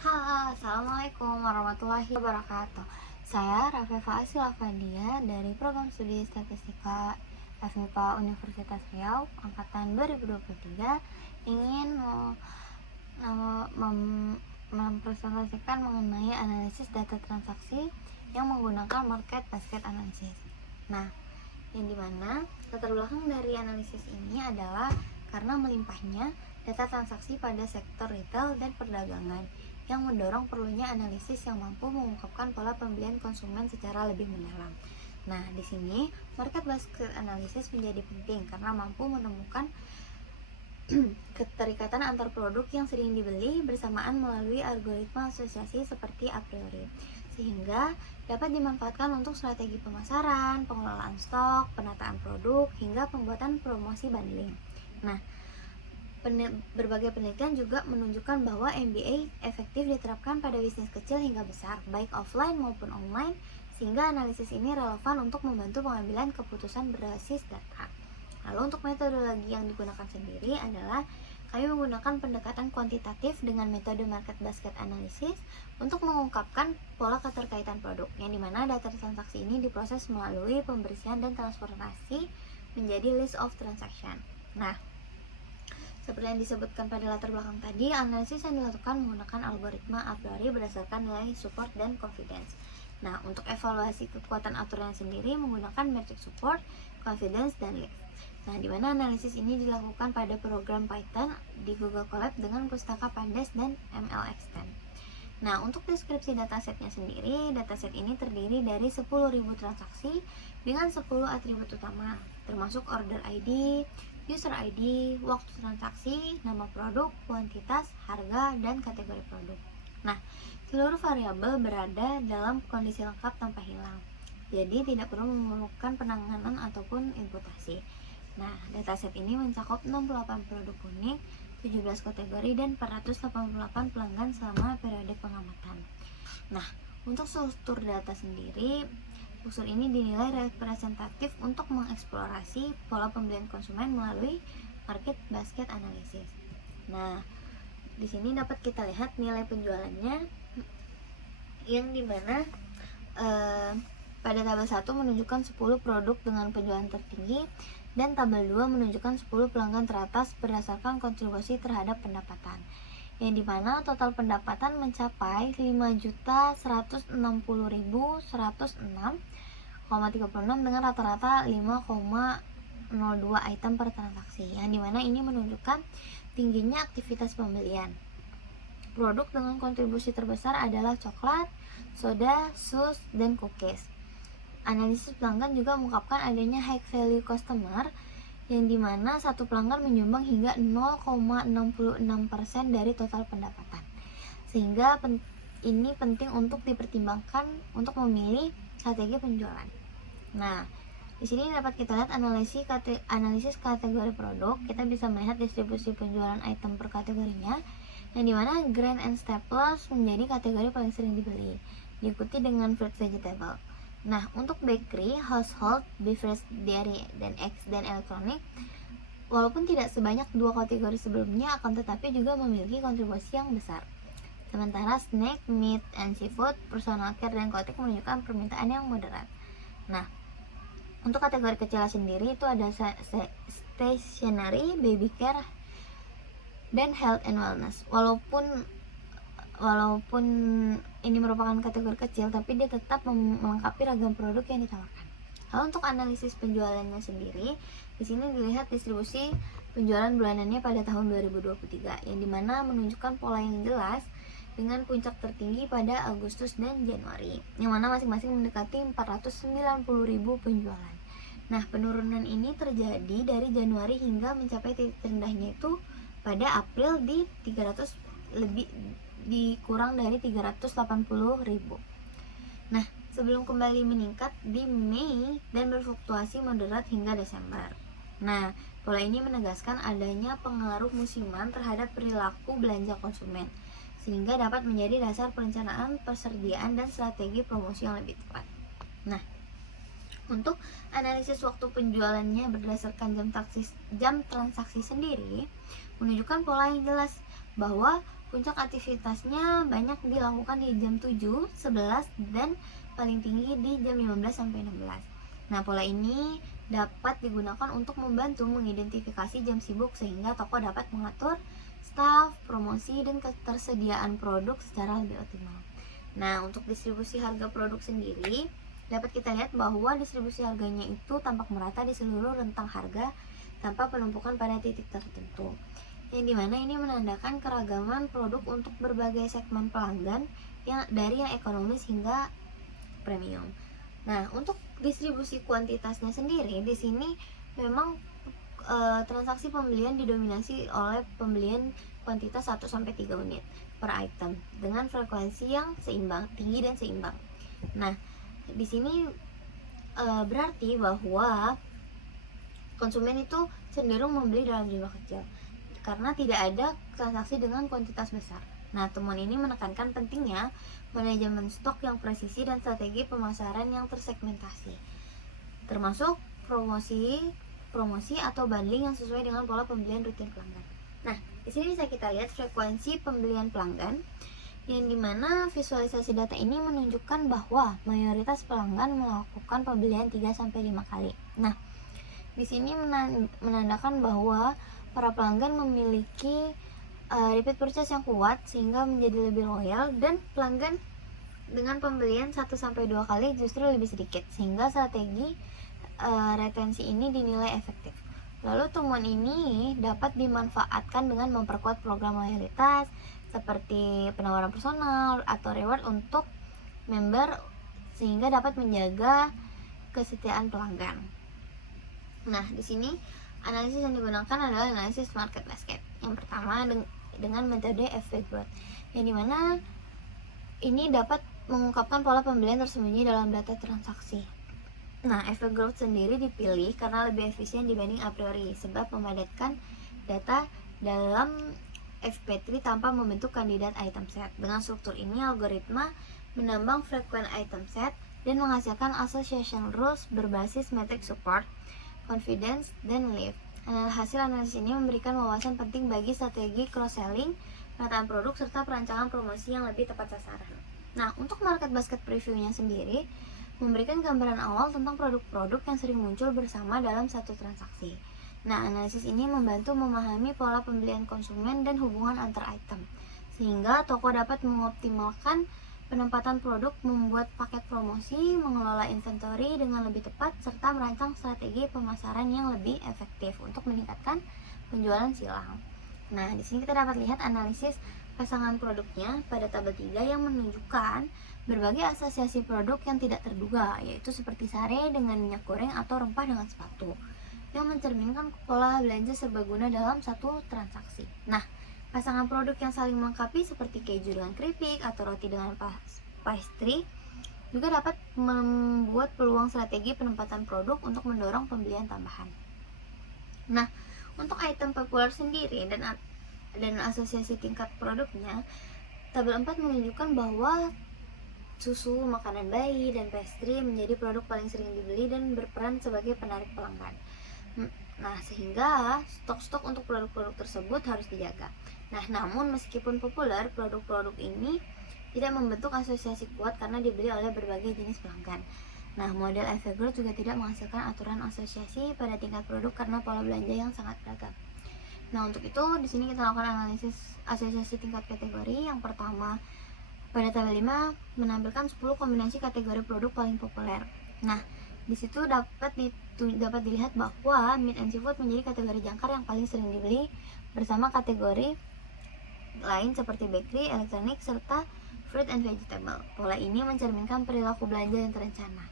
Halo, Assalamualaikum warahmatullahi wabarakatuh. Saya Rafefa Asilafadia dari Program Studi Statistika FMIPA Universitas Riau Angkatan 2023 ingin mempresentasikan mengenai analisis data transaksi yang menggunakan market basket analysis. Nah, yang dimana latar belakang dari analisis ini adalah karena melimpahnya data transaksi pada sektor retail dan perdagangan yang mendorong perlunya analisis yang mampu mengungkapkan pola pembelian konsumen secara lebih mendalam. Nah, di sini market basket analysis menjadi penting karena mampu menemukan keterikatan antar produk yang sering dibeli bersamaan melalui algoritma asosiasi seperti a priori, sehingga dapat dimanfaatkan untuk strategi pemasaran, pengelolaan stok, penataan produk, hingga pembuatan promosi bundling. Nah, berbagai penelitian juga menunjukkan bahwa MBA efektif diterapkan pada bisnis kecil hingga besar, baik offline maupun online, sehingga analisis ini relevan untuk membantu pengambilan keputusan berbasis data. Lalu untuk metodologi yang digunakan sendiri adalah kami menggunakan pendekatan kuantitatif dengan metode market basket analysis untuk mengungkapkan pola keterkaitan produk, yang dimana data transaksi ini diproses melalui pembersihan dan transformasi menjadi list of transaction. Nah, seperti yang disebutkan pada latar belakang tadi, analisis yang dilakukan menggunakan algoritma a priori berdasarkan nilai support dan confidence. Nah, untuk evaluasi kekuatan aturan sendiri menggunakan metric support, confidence, dan lift. Nah, di mana analisis ini dilakukan pada program Python di Google Colab dengan pustaka Pandas dan MLXten. Nah, untuk deskripsi datasetnya sendiri, dataset ini terdiri dari 10.000 transaksi dengan 10 atribut utama, termasuk order ID, user ID, waktu transaksi, nama produk, kuantitas, harga, dan kategori produk. Nah, seluruh variabel berada dalam kondisi lengkap tanpa hilang, jadi tidak perlu memerlukan penanganan ataupun imputasi. Nah, dataset ini mencakup 68 produk unik, 17 kategori, dan 488 pelanggan selama periode pengamatan. Nah, untuk struktur data sendiri, unsur ini dinilai representatif untuk mengeksplorasi pola pembelian konsumen melalui market basket analysis. Nah, di sini dapat kita lihat nilai penjualannya, yang dimana pada tabel 1 menunjukkan 10 produk dengan penjualan tertinggi dan tabel 2 menunjukkan 10 pelanggan teratas berdasarkan kontribusi terhadap pendapatan, yang dimana total pendapatan mencapai 5.160.106,36 dengan rata-rata 5,02 item per transaksi, yang dimana ini menunjukkan tingginya aktivitas pembelian. Produk dengan kontribusi terbesar adalah coklat, soda, sus, dan cookies. Analisis pelanggan juga mengungkapkan adanya high value customer, yang dimana satu pelanggan menyumbang hingga 0,66% dari total pendapatan, sehingga ini penting untuk dipertimbangkan untuk memilih strategi penjualan. Nah, di sini dapat kita lihat analisis kategori produk. Kita bisa melihat distribusi penjualan item per kategorinya, yang dimana grain and staples menjadi kategori paling sering dibeli, diikuti dengan fruit vegetable. Nah, untuk bakery, household, beverage, dairy, dan eggs, dan elektronik, walaupun tidak sebanyak dua kategori sebelumnya, akan tetapi juga memiliki kontribusi yang besar. Sementara snack, meat, and seafood, personal care, dan kotek menunjukkan permintaan yang moderat. Nah, untuk kategori kecil sendiri itu ada stationery, baby care, dan health and wellness. Walaupun ini merupakan kategori kecil, tapi dia tetap melengkapi ragam produk yang ditawarkan. Lalu untuk analisis penjualannya sendiri, di sini dilihat distribusi penjualan bulanannya pada tahun 2023, yang dimana menunjukkan pola yang jelas dengan puncak tertinggi pada Agustus dan Januari, yang mana masing-masing mendekati 490.000 penjualan. Nah, penurunan ini terjadi dari Januari hingga mencapai titik terendahnya itu pada April di 300 lebih dikurang dari 380.000. Nah, sebelum kembali meningkat di Mei dan berfluktuasi moderat hingga Desember. Nah, pola ini menegaskan adanya pengaruh musiman terhadap perilaku belanja konsumen, sehingga dapat menjadi dasar perencanaan persediaan dan strategi promosi yang lebih tepat. Nah, untuk analisis waktu penjualannya berdasarkan jam transaksi sendiri menunjukkan pola yang jelas bahwa puncak aktivitasnya banyak dilakukan di jam 7, 11, dan paling tinggi di jam 15 sampai 16. Nah, pola ini dapat digunakan untuk membantu mengidentifikasi jam sibuk sehingga toko dapat mengatur staf, promosi, dan ketersediaan produk secara lebih optimal. Nah, untuk distribusi harga produk sendiri, dapat kita lihat bahwa distribusi harganya itu tampak merata di seluruh rentang harga tanpa penumpukan pada titik tertentu. Yang dimana ini menandakan keragaman produk untuk berbagai segmen pelanggan dari yang ekonomis hingga premium. Nah, untuk distribusi kuantitasnya sendiri di sini memang transaksi pembelian didominasi oleh pembelian kuantitas 1 sampai 3 unit per item dengan frekuensi yang seimbang, tinggi dan seimbang. Nah, di sini berarti bahwa konsumen itu cenderung membeli dalam jumlah kecil karena tidak ada transaksi dengan kuantitas besar. Nah, temuan ini menekankan pentingnya manajemen stok yang presisi dan strategi pemasaran yang tersegmentasi, termasuk promosi atau bundling yang sesuai dengan pola pembelian rutin pelanggan. Nah, di sini bisa kita lihat frekuensi pembelian pelanggan, yang dimana visualisasi data ini menunjukkan bahwa mayoritas pelanggan melakukan pembelian 3-5 kali. Nah, di sini menandakan bahwa para pelanggan memiliki repeat purchase yang kuat sehingga menjadi lebih loyal, dan pelanggan dengan pembelian 1-2 kali justru lebih sedikit sehingga strategi retensi ini dinilai efektif. Lalu temuan ini dapat dimanfaatkan dengan memperkuat program loyalitas seperti penawaran personal atau reward untuk member sehingga dapat menjaga kesetiaan pelanggan. Nah, di sini analisis yang digunakan adalah analisis market basket. Yang pertama dengan metode FV Growth, yang dimana ini dapat mengungkapkan pola pembelian tersembunyi dalam data transaksi. Nah, FV Growth sendiri dipilih karena lebih efisien dibanding a priori, sebab memadatkan data dalam FP3 tanpa membentuk kandidat item set. Dengan struktur ini, algoritma menambang frekuen item set dan menghasilkan association rules berbasis metric support, confidence, dan lift. Hasil analisis ini memberikan wawasan penting bagi strategi cross-selling, penataan produk, serta perancangan promosi yang lebih tepat sasaran. Nah, untuk market basket previewnya sendiri memberikan gambaran awal tentang produk-produk yang sering muncul bersama dalam satu transaksi. Nah, analisis ini membantu memahami pola pembelian konsumen dan hubungan antar item, sehingga toko dapat mengoptimalkan penempatan produk, membuat paket promosi, mengelola inventory dengan lebih tepat, serta merancang strategi pemasaran yang lebih efektif untuk meningkatkan penjualan silang. Nah, di sini kita dapat lihat analisis pasangan produknya pada tabel 3 yang menunjukkan berbagai asosiasi produk yang tidak terduga, yaitu seperti sare dengan minyak goreng atau rempah dengan sepatu, yang mencerminkan pola belanja serbaguna dalam satu transaksi. Nah, pasangan produk yang saling melengkapi seperti keju dengan keripik atau roti dengan pastry juga dapat membuat peluang strategi penempatan produk untuk mendorong pembelian tambahan. Nah, untuk item populer sendiri dan asosiasi tingkat produknya, tabel 4 menunjukkan bahwa susu, makanan bayi, dan pastry menjadi produk paling sering dibeli dan berperan sebagai penarik pelanggan. Nah, sehingga stok-stok untuk produk-produk tersebut harus dijaga. Nah, namun meskipun populer, produk-produk ini tidak membentuk asosiasi kuat karena dibeli oleh berbagai jenis pelanggan. Nah, model FV Growth juga tidak menghasilkan aturan asosiasi pada tingkat produk karena pola belanja yang sangat beragam. Nah, untuk itu di sini kita lakukan analisis asosiasi tingkat kategori. Yang pertama, pada tabel 5 menampilkan 10 kombinasi kategori produk paling populer. Nah, di situ dapat dilihat bahwa meat and seafood menjadi kategori jangkar yang paling sering dibeli bersama kategori lain seperti bakery, elektronik, serta fruit and vegetable. Pola ini mencerminkan perilaku belanja yang terencana,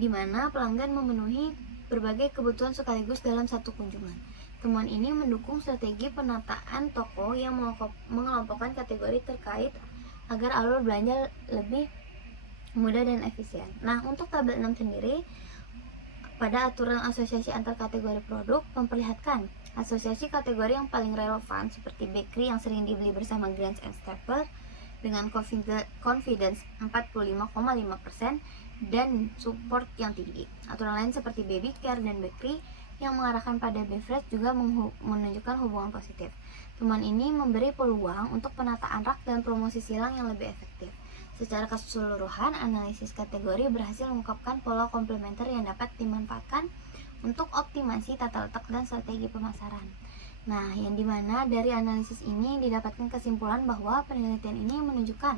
di mana pelanggan memenuhi berbagai kebutuhan sekaligus dalam satu kunjungan. Temuan ini mendukung strategi penataan toko yang mengelompokkan kategori terkait agar alur belanja lebih mudah dan efisien. Nah, untuk tabel 6 sendiri, pada aturan asosiasi antar kategori produk memperlihatkan asosiasi kategori yang paling relevan seperti bakery yang sering dibeli bersama grains and staples dengan confidence 45,5% dan support yang tinggi. Aturan lain seperti baby care dan bakery yang mengarahkan pada beverage juga menunjukkan hubungan positif. Temuan ini memberi peluang untuk penataan rak dan promosi silang yang lebih efektif. Secara keseluruhan, analisis kategori berhasil mengungkapkan pola komplementer yang dapat dimanfaatkan untuk optimasi tata letak dan strategi pemasaran. Nah, yang dimana dari analisis ini didapatkan kesimpulan bahwa penelitian ini menunjukkan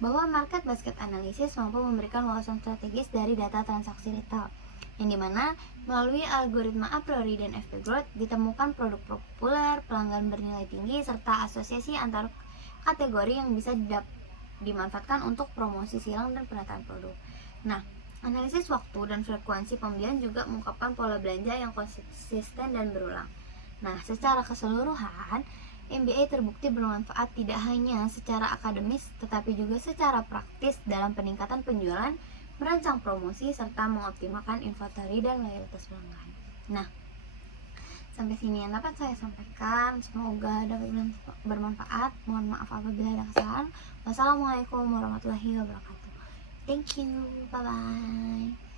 bahwa market basket analisis mampu memberikan wawasan strategis dari data transaksi retail, yang dimana melalui algoritma a priori dan FP Growth ditemukan produk populer, pelanggan bernilai tinggi, serta asosiasi antar kategori yang bisa dimanfaatkan untuk promosi silang dan penataan produk. Nah, analisis waktu dan frekuensi pembelian juga mengungkapkan pola belanja yang konsisten dan berulang. Nah, secara keseluruhan, MBA terbukti bermanfaat tidak hanya secara akademis, tetapi juga secara praktis dalam peningkatan penjualan, merancang promosi, serta mengoptimalkan inventory dan loyalitas pelanggan. Nah, sampai sini yang dapat saya sampaikan. Semoga dapat bermanfaat. Mohon maaf apabila ada kesalahan. Wassalamualaikum warahmatullahi wabarakatuh. Thank you. Bye-bye.